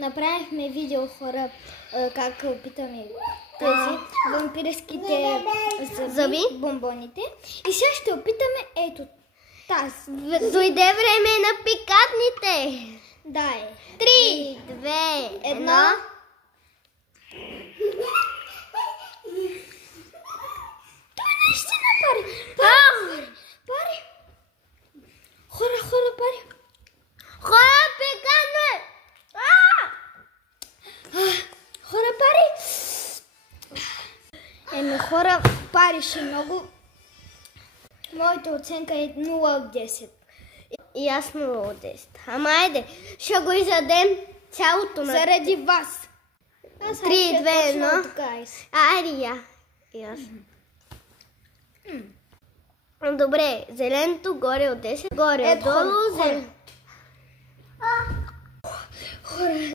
направихме видео, хора, как опитаме тези вампирските зъби, бомбоните. И сега ще опитаме ето тази. Дойде време на пикантните. Да е. 3, 2, 1. Това наистина пари. Пари. Хора, пари. Хора, пикантно е. Хора, пари. Хора, пари ще много. Моята оценка е 0 от 10. И аз 0 от 10. Ама айде, ще го изядем цялото на... Заради вас. 3, 2, 1. Айде я. И аз. Добре, зеленото горе от 10. Горе, долу, зелено. Хора.